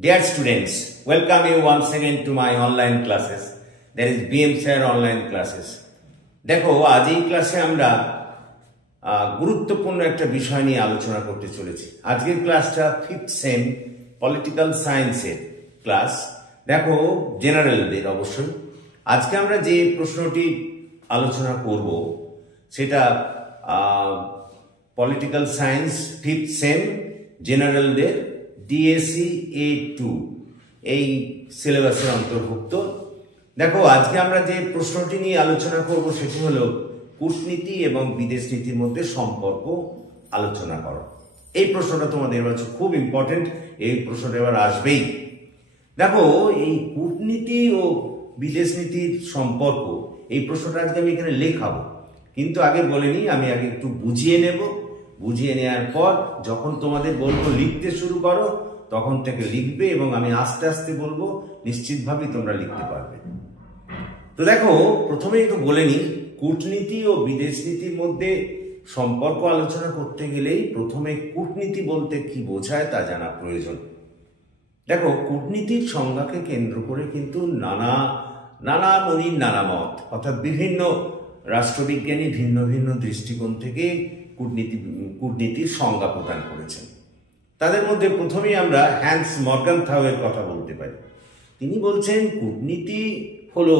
Dear students, welcome you once again to my online classes. That is BM Sir online classes. দেখো আজ এই ক্লাসে আমরা গুরুত্বপূর্ণ একটা বিষয় নিয়ে আলোচনা করতে চলেছি। আজকের ক্লাসটা 5th সেম পলিটিক্যাল সায়েন্সের ক্লাস। দেখো জেনারেলদের অবশ্যই আজকে আমরা যে প্রশ্নটি আলোচনা করব সেটা পলিটিক্যাল সায়েন্স 5th সেম জেনারেলদের ডিএসসি A2 এই সিলেবাসের অন্তর্ভুক্ত। দেখো আজকে আমরা যে প্রশ্নটি নিয়ে আলোচনা করব সেটি হলো কূটনীতি এবং বিদেশ নীতির মধ্যে সম্পর্ক আলোচনা করো। এই প্রশ্নটা তোমাদের এবার খুব ইম্পর্টেন্ট, এই প্রশ্নটা এবার আসবেই। দেখো এই কূটনীতি ও বিদেশ নীতির সম্পর্ক, এই প্রশ্নটা আজকে আমি এখানে লেখাবো, কিন্তু আগে বলে নিই, আমি আগে একটু বুঝিয়ে নেব। বুঝিয়ে নেওয়ার পর যখন তোমাদের বলবো লিখতে শুরু করো তখন থেকে লিখবে, এবং আমি আস্তে আস্তে বলবো, নিশ্চিতভাবেই তোমরা লিখতে পারবে। তো দেখো প্রথমে একটু বলে নিই, কূটনীতি ও বিদেশ নীতির মধ্যে সম্পর্ক আলোচনা করতে গেলেই প্রথমে কূটনীতি বলতে কি বোঝায় তা জানা প্রয়োজন। দেখো কূটনীতির সংজ্ঞাকে কেন্দ্র করে কিন্তু নানা মনির নানা মত, অর্থাৎ বিভিন্ন রাষ্ট্রবিজ্ঞানী ভিন্ন ভিন্ন দৃষ্টিকোণ থেকে কূটনীতির সংজ্ঞা প্রদান করেছেন। তাদের মধ্যে প্রথমেই আমরা হ্যান্স মর্গানথাউয়ের কথা বলতে পারি। তিনি বলছেন কূটনীতি হলো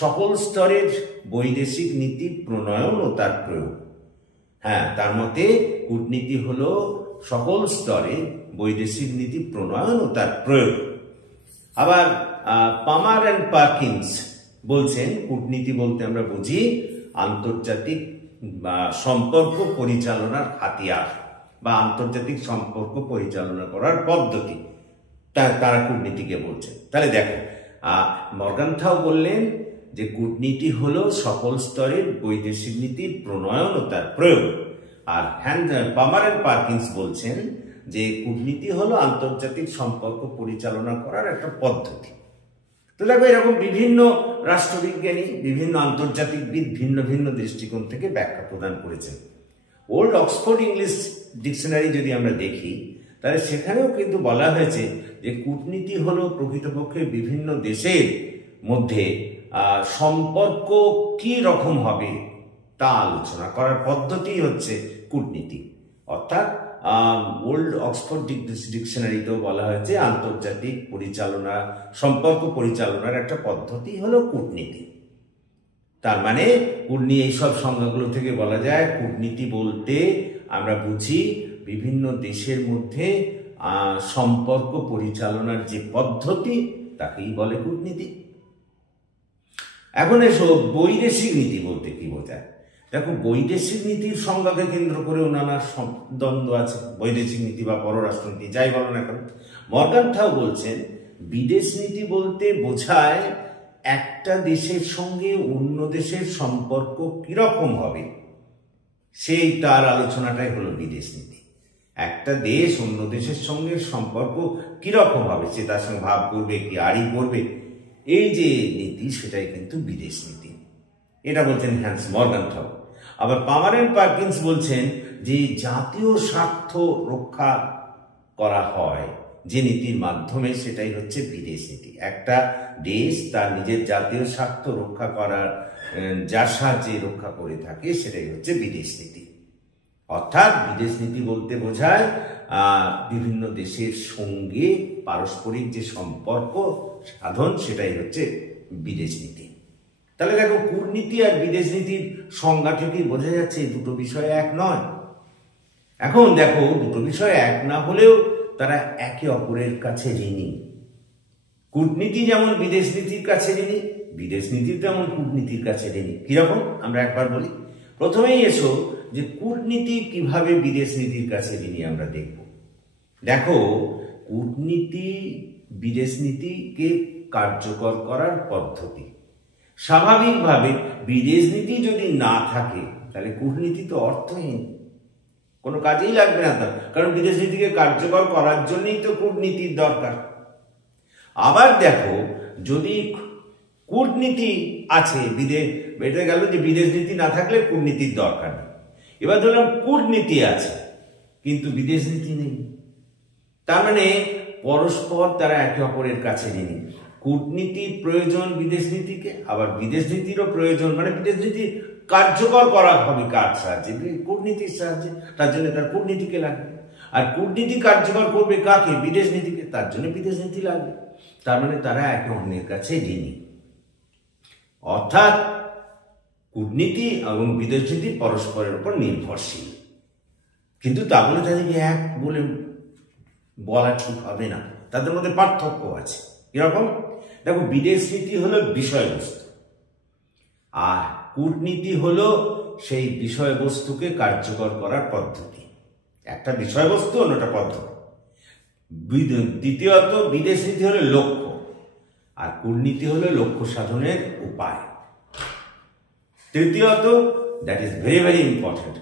সকল স্তরের বৈদেশিক নীতি প্রণয়ন ও তার প্রয়োগ। হ্যাঁ, তার মতে কূটনীতি হলো সকল স্তরে বৈদেশিক নীতি প্রণয়ন ও তার প্রয়োগ। আবার পামার অ্যান্ড পার্কিন্স বলছেন কূটনীতি বলতে আমরা বুঝি আন্তর্জাতিক সম্পর্ক পরিচালনার হাতিয়ার বা আন্তর্জাতিক সম্পর্ক পরিচালনা করার পদ্ধতি, তারা কূটনীতিকে বলছেন। তাহলে দেখো মর্গানথাউ বললেন যে কূটনীতি হলো সকল স্তরের বৈদেশিক নীতির প্রণয়ন ও তার প্রয়োগ, আর পামার অ্যান্ড পার্কিন্স বলছেন যে কূটনীতি হলো আন্তর্জাতিক সম্পর্ক পরিচালনা করার একটা পদ্ধতি। তো দেখো এরকম বিভিন্ন রাষ্ট্রবিজ্ঞানী, বিভিন্ন আন্তর্জাতিকবিদ ভিন্ন ভিন্ন দৃষ্টিকোণ থেকে ব্যাখ্যা প্রদান করেছেন। ওল্ড অক্সফোর্ড ইংলিশ ডিকশনারি যদি আমরা দেখি, তাহলে সেখানেও কিন্তু বলা হয়েছে যে কূটনীতি হলো প্রকৃতপক্ষে বিভিন্ন দেশের মধ্যে সম্পর্ক কি রকম হবে তা আলোচনা করার পদ্ধতি হচ্ছে কূটনীতি। অর্থাৎ ওল্ড অক্সফোর্ড ডিকশনারিতেও বলা হয়েছে আন্তর্জাতিক সম্পর্ক পরিচালনার একটা পদ্ধতি হলো কূটনীতি। তার মানে এইসব সংজ্ঞাগুলো থেকে বলা যায় কূটনীতি বলতে আমরা বুঝি বিভিন্ন দেশের মধ্যে সম্পর্ক পরিচালনার যে পদ্ধতি তাকেই বলে কূটনীতি। এখন এসো বৈদেশিক নীতি বলতে কি বোঝায়। দেখো বৈদেশিক নীতির সংজ্ঞাকে কেন্দ্র করেও নানা দ্বন্দ্ব আছে। বৈদেশিক নীতি বা পররাষ্ট্রনীতি যাই বলো না কেন, মর্গানথাউ বলছেন বিদেশ নীতি বলতে বোঝায় একটা দেশের সঙ্গে অন্য দেশের সম্পর্ক কিরকম হবে সেই তার আলোচনাটাই হলো বিদেশ নীতি। একটা দেশ অন্য দেশের সঙ্গে সম্পর্ক কিরকম হবে, সে তার সঙ্গে ভাব করবে কি আড়ি করবে, এই যে নীতি সেটাই কিন্তু বিদেশ নীতি। এটা বলছেন হ্যান্স মর্গানথাউ। আবার পামার অ্যান্ড পার্কিন্স বলছেন যে জাতীয় স্বার্থ রক্ষা করা হয় যে নীতির মাধ্যমে, সেটাই হচ্ছে বিদেশ নীতি। একটা দেশ তার নিজের জাতীয় স্বার্থ রক্ষা করার যার সাহায্যে রক্ষা করে থাকে সেটাই হচ্ছে বিদেশ নীতি। অর্থাৎ বিদেশ নীতি বলতে বোঝায় বিভিন্ন দেশের সঙ্গে পারস্পরিক যে সম্পর্ক সাধন, সেটাই হচ্ছে বিদেশ নীতি। তাহলে দেখো কূটনীতি আর বিদেশ নীতির সংজ্ঞা থেকেই বোঝা যাচ্ছে এই দুটো বিষয় এক নয়। এখন দেখো দুটো বিষয় এক না হলেও তারা একে অপরের কাছে ঋণী। কূটনীতি যেমন বিদেশ নীতির কাছে ঋণী, বিদেশ নীতি তেমন কূটনীতির কাছে ঋণী। কিরকম আমরা একবার বলি। প্রথমেই এসো যে কূটনীতি কিভাবে বিদেশ নীতির কাছে ঋণী আমরা দেখব। দেখো কূটনীতি বিদেশ নীতিকে কার্যকর করার পদ্ধতি। স্বাভাবিকভাবে বিদেশ নীতি যদি না থাকে তাহলে কূটনীতি তো অর্থহীন, কোনো কাজেই লাগবে না তার, কারণ বিদেশ নীতিকে কার্যকর করার জন্যই তো কূটনীতির দরকার। আবার দেখো যদি কূটনীতি আছে, বেটে গেল যে বিদেশ নীতি না থাকলে কূটনীতির দরকার নেই। এবার ধরলাম কূটনীতি আছে কিন্তু বিদেশ নীতি নেই, তার মানে পরস্পর তারা একে অপরের কাছে ঋণী। কূটনীতির প্রয়োজন বিদেশ নীতিকে, আবার বিদেশ নীতিরও প্রয়োজন, মানে বিদেশ নীতি কার্যকর করা হবে কার সাহায্যে? কূটনীতির সাহায্যে। তার জন্য তার কূটনীতিকে লাগবে। আর কূটনীতি কার্যকর করবে কাকে? বিদেশ নীতিকে। তার জন্য বিদেশ নীতি লাগবে। তার মানে তারা একে অন্যের কাছে ঋণী। অর্থাৎ কূটনীতি এবং বিদেশ নীতি পরস্পরের উপর নির্ভরশীল। কিন্তু তা বলে তাদেরকে এক বলে বলা ঠিক হবে না, তাদের মধ্যে পার্থক্য আছে। কিরকম? দেখো, বিদেশ নীতি হলো বিষয়বস্তু, আর কূটনীতি হলো সেই বিষয়বস্তুকে কার্যকর করার পদ্ধতি। একটা বিষয়বস্তু, অন্যটা পদ্ধতি। দ্বিতীয়ত, বিদেশ নীতি হলো লক্ষ্য, আর কূটনীতি হলো লক্ষ্য সাধনের উপায়। তৃতীয়ত, that is very very important,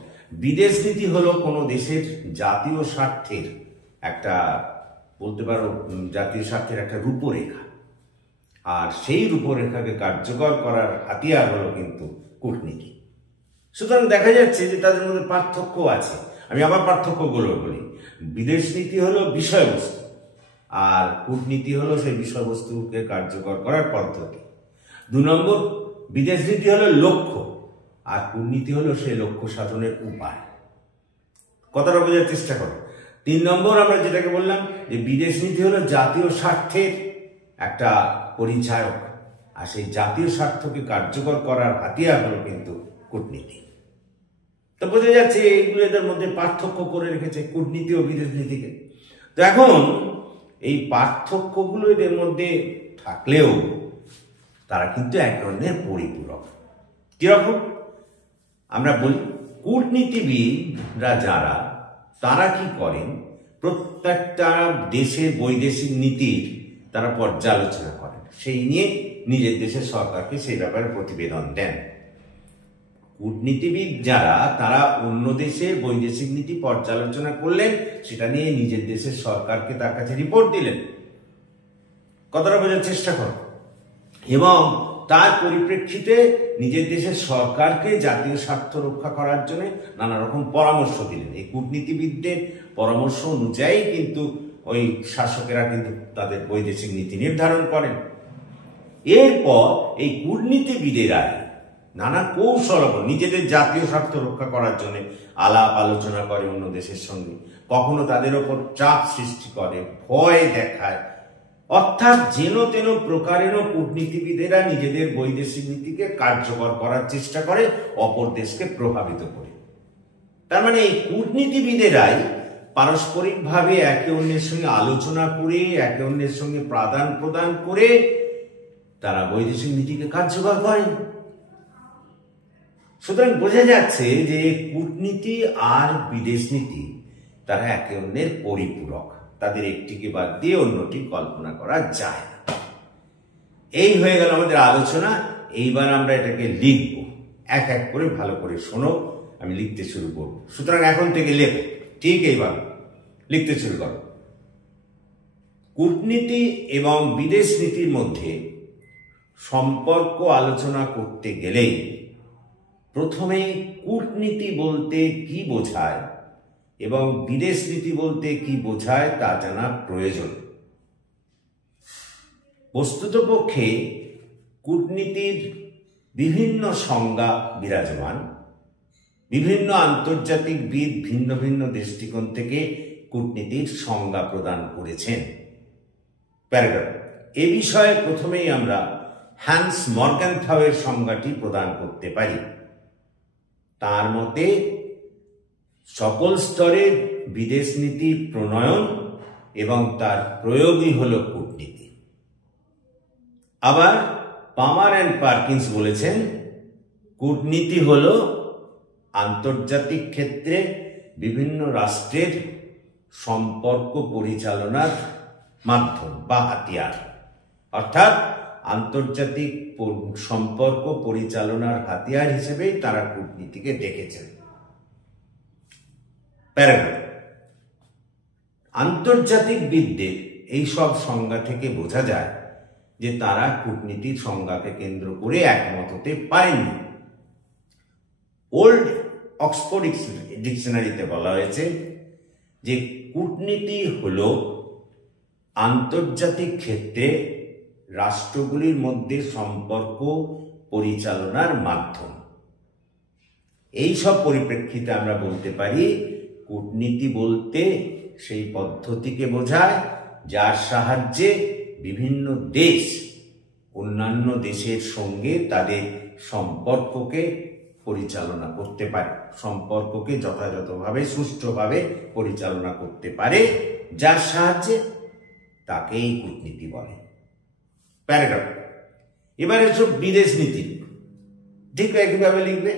বিদেশ নীতি হলো কোনো দেশের জাতীয় স্বার্থের একটা, বলতে পারো জাতীয় স্বার্থের একটা রূপরেখা, আর সেই রূপরেখাকে কার্যকর করার হাতিয়ার হলো কিন্তু কূটনীতি। সুতরাং দেখা যাচ্ছে যে তাদের মধ্যে পার্থক্য আছে। আমি আবার পার্থক্যগুলো বলি। বিদেশ নীতি হলো বিষয়বস্তু, আর কূটনীতি হলো সেই বিষয়বস্তুকে কার্যকর করার পদ্ধতি। 2 নম্বর, বিদেশ নীতি হলো লক্ষ্য, আর কূটনীতি হলো সেই লক্ষ্য সাধনের উপায়। কথাটা বোঝার চেষ্টা করো। 3 নম্বর, আমরা যেটাকে বললাম যে বিদেশ নীতি হলো জাতীয় স্বার্থের একটা পরিচায়ক, আর সেই জাতীয় স্বার্থকে কার্যকর করার হাতিয়ার হলো কিন্তু কূটনীতি। তো বোঝা যাচ্ছে এইগুলো এদের মধ্যে পার্থক্য করে রেখেছে কূটনীতি ও বিদেশ নীতিকে। তো এখন এই পার্থক্যগুলো এদের মধ্যে থাকলেও তারা কিন্তু এক ধরনের পরিপূরক। কিরকম? আমরা বলি, কূটনীতিবিদরা যারা, তারা কি করেন? প্রত্যেকটা দেশের বৈদেশিক নীতির তারা পর্যালোচনা করেন, সেই নিয়ে নিজের দেশের সরকারকে সেই ব্যাপারে প্রতিবেদন দেন। কূটনীতিবিদ যারা, তারা অন্য দেশের বৈদেশিক নীতি পর্যালোচনা করলেন, সেটা নিয়ে নিজের দেশের সরকারকে তার কাছে রিপোর্ট দিলেন। কথাটা বোঝার চেষ্টা করো। এবং তার পরিপ্রেক্ষিতে নিজের দেশের সরকারকে জাতীয় স্বার্থ রক্ষা করার জন্য নানা রকম পরামর্শ দিলেন। এই কূটনীতিবিদদের পরামর্শ অনুযায়ী কিন্তু ওই শাসকেরা কিন্তু তাদের বৈদেশিক নীতি নির্ধারণ করেন। এরপর এই কূটনীতিবিদেরাই নানা কৌশল নিজেদের জাতীয় স্বার্থ রক্ষা করার জন্য আলাপ আলোচনা করে অন্য দেশের সঙ্গে, কখনো তাদের ওপর চাপ সৃষ্টি করে, ভয় দেখায়। অর্থাৎ যেন তেন প্রকারেরও কূটনীতিবিদেরা নিজেদের বৈদেশিক নীতিকে কার্যকর করার চেষ্টা করে, অপর দেশকে প্রভাবিত করে। তার মানে এই কূটনীতিবিদেরাই পারস্পরিকভাবে একে অন্যের সঙ্গে আলোচনা করে, একে অন্যের সঙ্গে প্রাদান প্রদান করে তারা বৈদেশিক নীতিকে কার্যকর করে। সুতরাং বোঝা যাচ্ছে যে কূটনীতি আর বিদেশ নীতি তারা একে অন্যের পরিপূরক, তাদের একটিকে বাদ দিয়ে অন্যটি কল্পনা করা যায় না। এই হয়ে গেল আমাদের আলোচনা। এইবার আমরা এটাকে লিখব, এক এক করে ভালো করে শোনো, আমি লিখতে শুরু করব। সুতরাং এখন থেকে লেখো, ঠিক এইবার লিখতে শুরু করো। কূটনীতি এবং বিদেশ নীতির মধ্যে সম্পর্ক আলোচনা করতে গেলেই প্রথমে কূটনীতি বলতে কি বোঝায় এবং বিদেশ নীতি বলতে কি বোঝায় তা জানা প্রয়োজন। বস্তুতপক্ষে কূটনীতির বিভিন্ন সংজ্ঞা বিরাজমান। বিভিন্ন আন্তর্জাতিকবিদ ভিন্ন ভিন্ন দৃষ্টিকোণ থেকে কূটনীতির সংজ্ঞা প্রদান করেছেন। প্যারাগ্রাফ। এ বিষয়ে প্রথমেই আমরা হ্যান্স মর্গানথাউয়ের সংজ্ঞাটি প্রদান করতে পারি। তার মতে সকল স্তরের বিদেশ নীতি প্রণয়ন এবং তার প্রয়োগই হল কূটনীতি। আবার পামার অ্যান্ড পার্কিন্স বলেছেন, কূটনীতি হল আন্তর্জাতিক ক্ষেত্রে বিভিন্ন রাষ্ট্রের সম্পর্ক পরিচালনার মাধ্যম বা হাতিয়ার। অর্থাৎ আন্তর্জাতিক সম্পর্ক পরিচালনার হাতিয়ার হিসেবেই তারা কূটনীতিকে দেখেছেন। প্যারাগ্রাফ। আন্তর্জাতিকবিদদের এই সব সংজ্ঞা থেকে বোঝা যায় যে তারা কূটনীতির সংজ্ঞাকে কেন্দ্র করে একমত হতে পারেননি। ওল্ড অক্সফোর্ড ডিকশনারিতে বলা হয়েছে যে কূটনীতি হল আন্তর্জাতিক ক্ষেত্রে রাষ্ট্রগুলির মধ্যে সম্পর্ক পরিচালনার মাধ্যম। এই সব পরিপ্রেক্ষিতে আমরা বলতে পারি কূটনীতি বলতে সেই পদ্ধতিকে বোঝায় যার সাহায্যে বিভিন্ন দেশ অন্যান্য দেশের সঙ্গে তাদের সম্পর্ককে পরিচালনা করতে পারে, সম্পর্ককে যথাযথভাবে সুষ্ঠুভাবে পরিচালনা করতে পারে, যার সাহায্যে তাকেই কূটনীতি বলে। প্যারাগ্রাফ। এবার এসব বিদেশ নীতি, ঠিক একইভাবে লিখবে।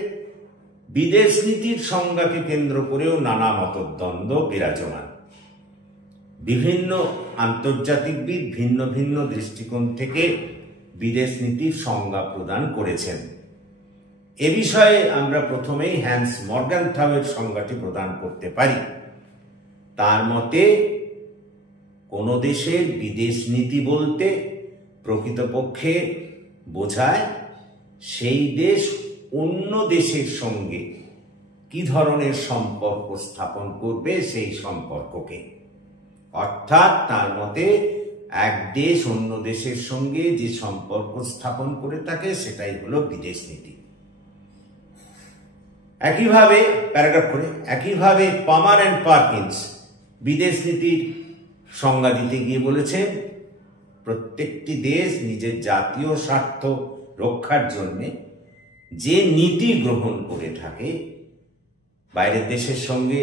বিদেশ নীতির সংজ্ঞাকে কেন্দ্র করেও নানা মতদ্বন্দ্ব বিরাজমান। বিভিন্ন আন্তর্জাতিকবিদ ভিন্ন ভিন্ন দৃষ্টিকোণ থেকে বিদেশ নীতির সংজ্ঞা প্রদান করেছেন। এ বিষয়ে আমরা প্রথমেই হ্যান্স মর্গানথাউয়ের সংজ্ঞাটি প্রদান করতে পারি। তার মতে কোন দেশের বিদেশ নীতি বলতে প্রকৃতপক্ষে বোঝায় সেই দেশ অন্য দেশের সঙ্গে কি ধরনের সম্পর্ক স্থাপন করবে সেই সম্পর্ককে। অর্থাৎ তার মতে এক দেশ অন্য দেশের সঙ্গে যে সম্পর্ক স্থাপন করে থাকে সেটাই হলো বিদেশ নীতি। একইভাবে প্যারাগ্রাফ করে একইভাবে পামার অ্যান্ড পার্কিন্স বিদেশ নীতির সংজ্ঞা দিতে গিয়ে বলেছেন প্রত্যেকটি দেশ নিজের জাতীয় স্বার্থ রক্ষার জন্য যে নীতি গ্রহণ করে থাকে, বাইরের দেশের সঙ্গে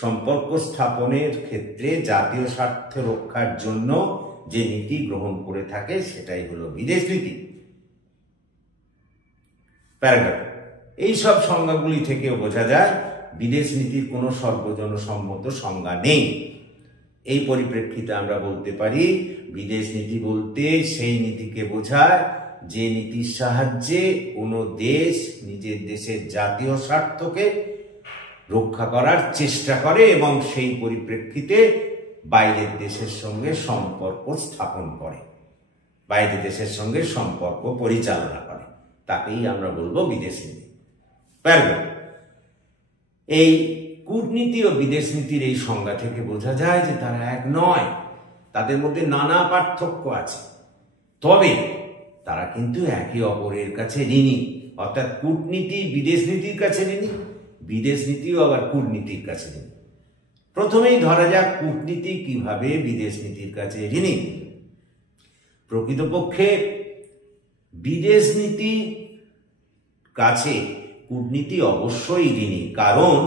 সম্পর্ক স্থাপনের ক্ষেত্রে জাতীয় স্বার্থ রক্ষার জন্য যে নীতি গ্রহণ করে থাকে সেটাই হলো বিদেশ নীতি। প্যারাগ্রাফ। এই সব সংজ্ঞাগুলি থেকেও বোঝা যায় বিদেশ নীতির কোনো সর্বজনসম্মত সংজ্ঞা নেই। এই পরিপ্রেক্ষিতে আমরা বলতে পারি বিদেশ নীতি বলতে সেই নীতিকে বোঝায় যে নীতির সাহায্যে কোনো দেশ নিজের দেশের জাতীয় স্বার্থকে রক্ষা করার চেষ্টা করে এবং সেই পরিপ্রেক্ষিতে বাইরের দেশের সঙ্গে সম্পর্ক স্থাপন করে, বাইরের দেশের সঙ্গে সম্পর্ক পরিচালনা করে, তাকেই আমরা বলবো বিদেশ নীতি। প্যারাগ্রাফ। এই কূটনীতি ও বিদেশ নীতির এই সংজ্ঞা থেকে বোঝা যায় যে তারা এক নয়, তাদের মধ্যে নানা পার্থক্য আছে, তবে তারা কিন্তু একে অপরের কাছে ঋণী। অর্থাৎ কূটনীতি বিদেশ নীতির কাছে ঋণী, বিদেশ নীতিও আবার কূটনীতির কাছে ঋণী। প্রথমেই ধরা যাক কূটনীতি কিভাবে বিদেশ নীতির কাছে ঋণী। প্রকৃতপক্ষে বিদেশ নীতির কাছে কূটনীতি অবশ্যই ঋণী, কারণ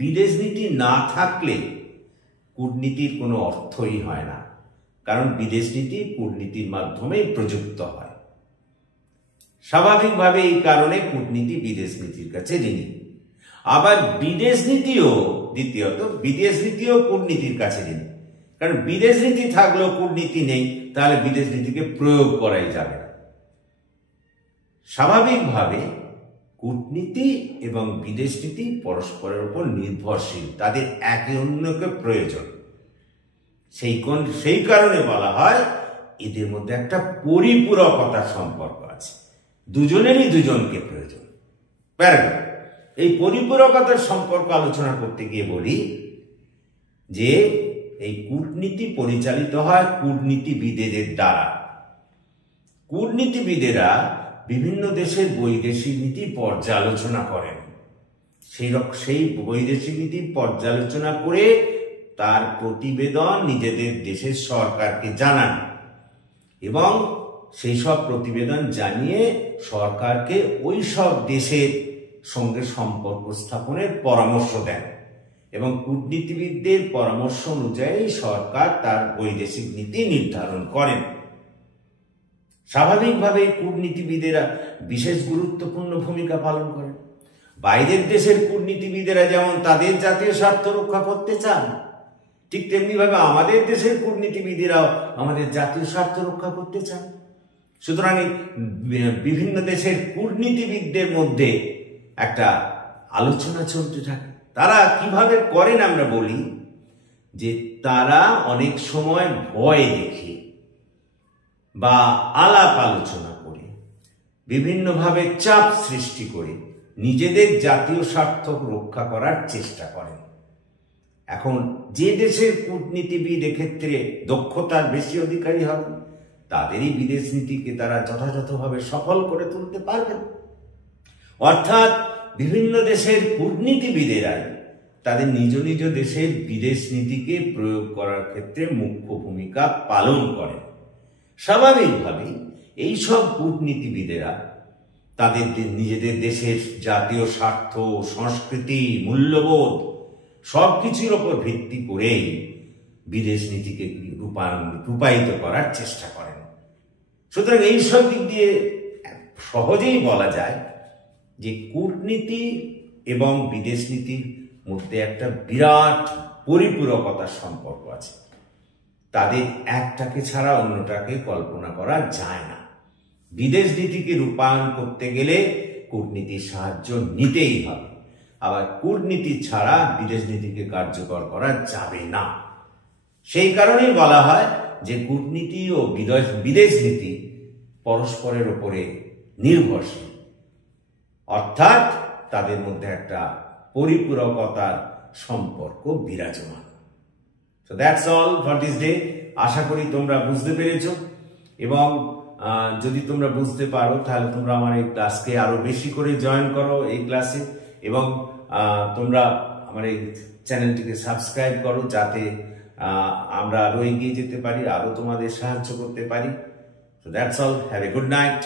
বিদেশ নীতি না থাকলে কূটনীতির কোনো অর্থই হয় না, কারণ বিদেশ নীতি কূটনীতির মাধ্যমে প্রযুক্ত হয়। স্বাভাবিকভাবে এই কারণে কূটনীতি বিদেশ নীতির কাছে ঋণী। আবার বিদেশ নীতিও দ্বিতীয়ত বিদেশ নীতিও কূটনীতির কাছে ঋণী, কারণ বিদেশ নীতি থাকলেও কূটনীতি নেই, তাহলে বিদেশ নীতিকে প্রয়োগ করাই যাবে না। স্বাভাবিকভাবে কূটনীতি এবং বিদেশ নীতি পরস্পরের উপর নির্ভরশীল, তাদের একে অন্যকে প্রয়োজন। সেই কারণে বলা হয় এদের মধ্যে একটা পরিপূরকতার সম্পর্ক আছে, দুজনেরই দুজনকে প্রয়োজন। প্যারাগ্রাফ। এই পরিপূরকতার সম্পর্ক আলোচনা করতে গিয়ে বলি যে এই কূটনীতি পরিচালিত হয় কূটনীতিবিদের দ্বারা। কূটনীতিবিদেরা বিভিন্ন দেশের বৈদেশিক নীতি পর্যালোচনা করেন, সেই বৈদেশিক নীতি পর্যালোচনা করে তার প্রতিবেদন নিজেদের দেশের সরকারকে জানান এবং সেই সব প্রতিবেদন জানিয়ে সরকারকে ওই সব দেশের সঙ্গে সম্পর্ক স্থাপনের পরামর্শ দেন এবং কূটনীতিবিদদের পরামর্শ অনুযায়ী সরকার তার বৈদেশিক নীতি নির্ধারণ করেন। স্বাভাবিকভাবে কূটনীতিবিদেরা বিশেষ গুরুত্বপূর্ণ ভূমিকা পালন করেন। বাইরের দেশের কূটনীতিবিদেরা যেমন তাদের জাতীয় স্বার্থ রক্ষা করতে চান, ঠিক তেমনি ভাবে আমাদের দেশের কূটনীতিবিদেরাও আমাদের জাতীয় স্বার্থ রক্ষা করতে চান। সুতরাং বিভিন্ন দেশের কূটনীতিবিদদের মধ্যে একটা আলোচনা চলতে থাকে। তারা কিভাবে করেন আমরা বলি যে তারা অনেক সময় ভয় দেখে বা আলাপ আলোচনা করে বিভিন্নভাবে চাপ সৃষ্টি করে নিজেদের জাতীয় স্বার্থ রক্ষা করার চেষ্টা করেন। এখন যে দেশের কূটনীতিবিদ এক্ষেত্রে দক্ষতার বেশি অধিকারী হবে তাদেরই বিদেশ নীতিকে তারা যথাযথভাবে সফল করে তুলতে পারবেন। অর্থাৎ বিভিন্ন দেশের কূটনীতিবিদেরাই তাদের নিজ নিজ দেশের বিদেশ নীতিকে প্রয়োগ করার ক্ষেত্রে মুখ্য ভূমিকা পালন করেন। স্বাভাবিকভাবেই এইসব কূটনীতিবিদেরা তাদের নিজেদের দেশের জাতীয় স্বার্থ, সংস্কৃতি, মূল্যবোধ সবকিছুর ওপর ভিত্তি করেই বিদেশ নীতিকে রূপায়িত করার চেষ্টা করেন। সুতরাং এইসব দিক দিয়ে সহজেই বলা যায় যে কূটনীতি এবং বিদেশ নীতির মধ্যে একটা বিরাট পরিপূরকতার সম্পর্ক আছে। তাদের একটাকে ছাড়া অন্যটাকে কল্পনা করা যায় না। বিদেশ নীতিকে রূপায়ণ করতে গেলে কূটনীতির সাহায্য নিতেই হবে, আবার কূটনীতি ছাড়া বিদেশ নীতিকে কার্যকর করা যাবে না। সেই কারণেই বলা হয় যে কূটনীতি ও বিদেশ নীতি পরস্পরের উপরে নির্ভরশীল, অর্থাৎ তাদের মধ্যে একটা পরিপূরকতার সম্পর্ক বিরাজমান। So that's all for this day. আশা করি তোমরা বুঝতে পেরেছো, এবং যদি তোমরা বুঝতে পারো তাহলে তোমরা আমার এই ক্লাসকে আরো বেশি করে জয়েন করো এই ক্লাসে, এবং তোমরা আমার এই চ্যানেলটিকে সাবস্ক্রাইব করো যাতে আমরা আরো এগিয়ে যেতে পারি, আরো তোমাদের সাহায্য করতে পারি। So that's all. Have a good night.